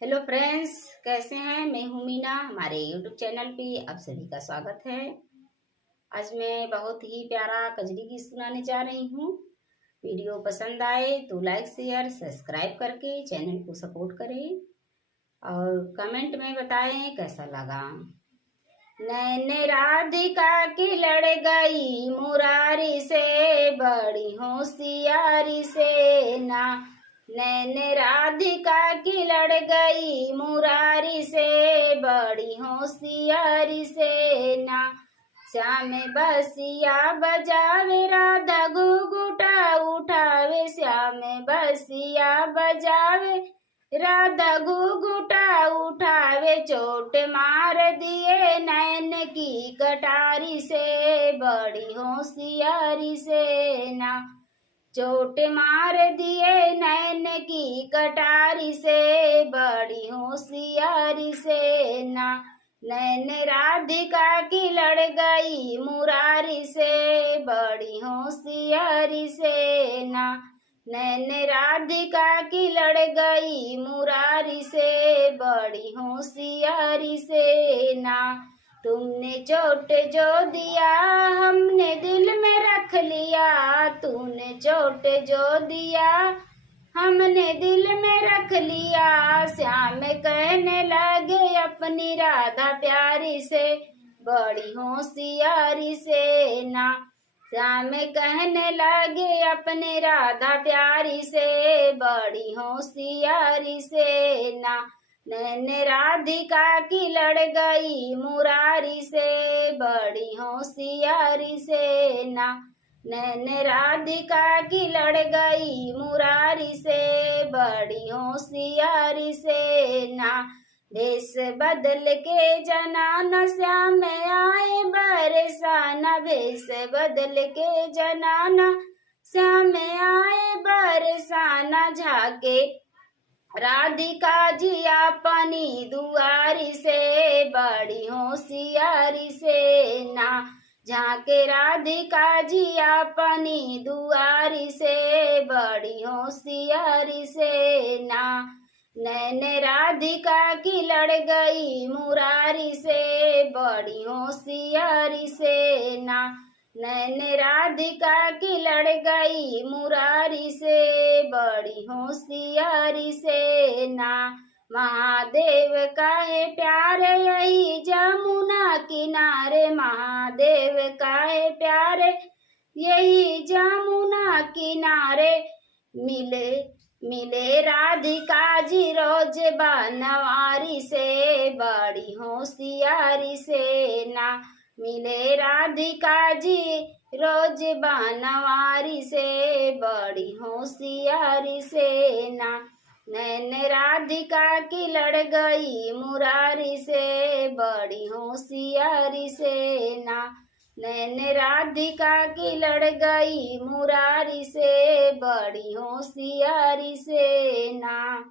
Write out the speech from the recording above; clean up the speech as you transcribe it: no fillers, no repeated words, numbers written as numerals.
Hello friends, कैसे हैं। मैं हूं मीना। हमारे यूट्यूब चैनल पे आप सभी का स्वागत है। आज मैं बहुत ही प्यारा कजरी गीत सुनाने जा रही हूँ। वीडियो पसंद आए तो लाइक शेयर सब्सक्राइब करके चैनल को सपोर्ट करें और कमेंट में बताएं कैसा लगा। नैन राधिका की लड़ गई मुरारी से, बड़ी होशियारी से ना। नैन राधिका की लड़ गई मुरारी से, बड़ी होशियारी से ना। श्याम बसिया बजावे राधा घुघुटा उठावे, श्याम बसिया बजावे राधा घुघुटा उठावे। चोट मार दिए नैन की कटारी से, बड़ी होशियारी से ना। चोट मार दिए नैन की कटारी से, बड़ी होशियारी से ना। नैन राधिका की लड़ गई मुरारी से, बड़ी होशियारी से ना। नैन राधिका की लड़ गई मुरारी से, बड़ी होशियारी से ना। तुमने चोट जो दिया हमने दिल में रख लिया, तूने चोट जो दिया हमने दिल में रख लिया। श्याम कहने लगे अपनी राधा प्यारी से, बड़ी होशियारी से ना। श्याम कहने लगे अपने राधा प्यारी से, बड़ी होशियारी से ना। नैन राधिका की लड़ गई मुरारी से, बड़ी होशियारी से ना। नैन राधिका की लड़ गई मुरारी से, बड़ी होशियारी से ना। भेष बदल के जनाना श्याम आए बरसाना, भेष बदल के जनाना श्याम आए बरसाना। झाके राधिका जी अपनी दुआरी से, बड़ी होशियारी से ना। झाके राधिका जी अपनी दुआरी से, बड़ी होशियारी से ना। नैन राधिका की लड़ गई मुरारी से, बड़ी होशियारी से ना। नैन राधिका की लड़ गई मुरारी से, बड़ी होशियारी से ना। महादेव का है प्यार यही जमुना किनारे, महादेव का है प्यार यही जमुना किनारे। मिले मिले राधिका जी रोज बनवारी से, बड़ी होशियारी से ना। मिले राधिका जी रोज बनवारी से, बड़ी होशियारी से ना। नैन राधिका की लड़ गई मुरारी से, बड़ी होशियारी से ना। नैन राधिका की लड़ गई मुरारी से, बड़ी होशियारी से ना।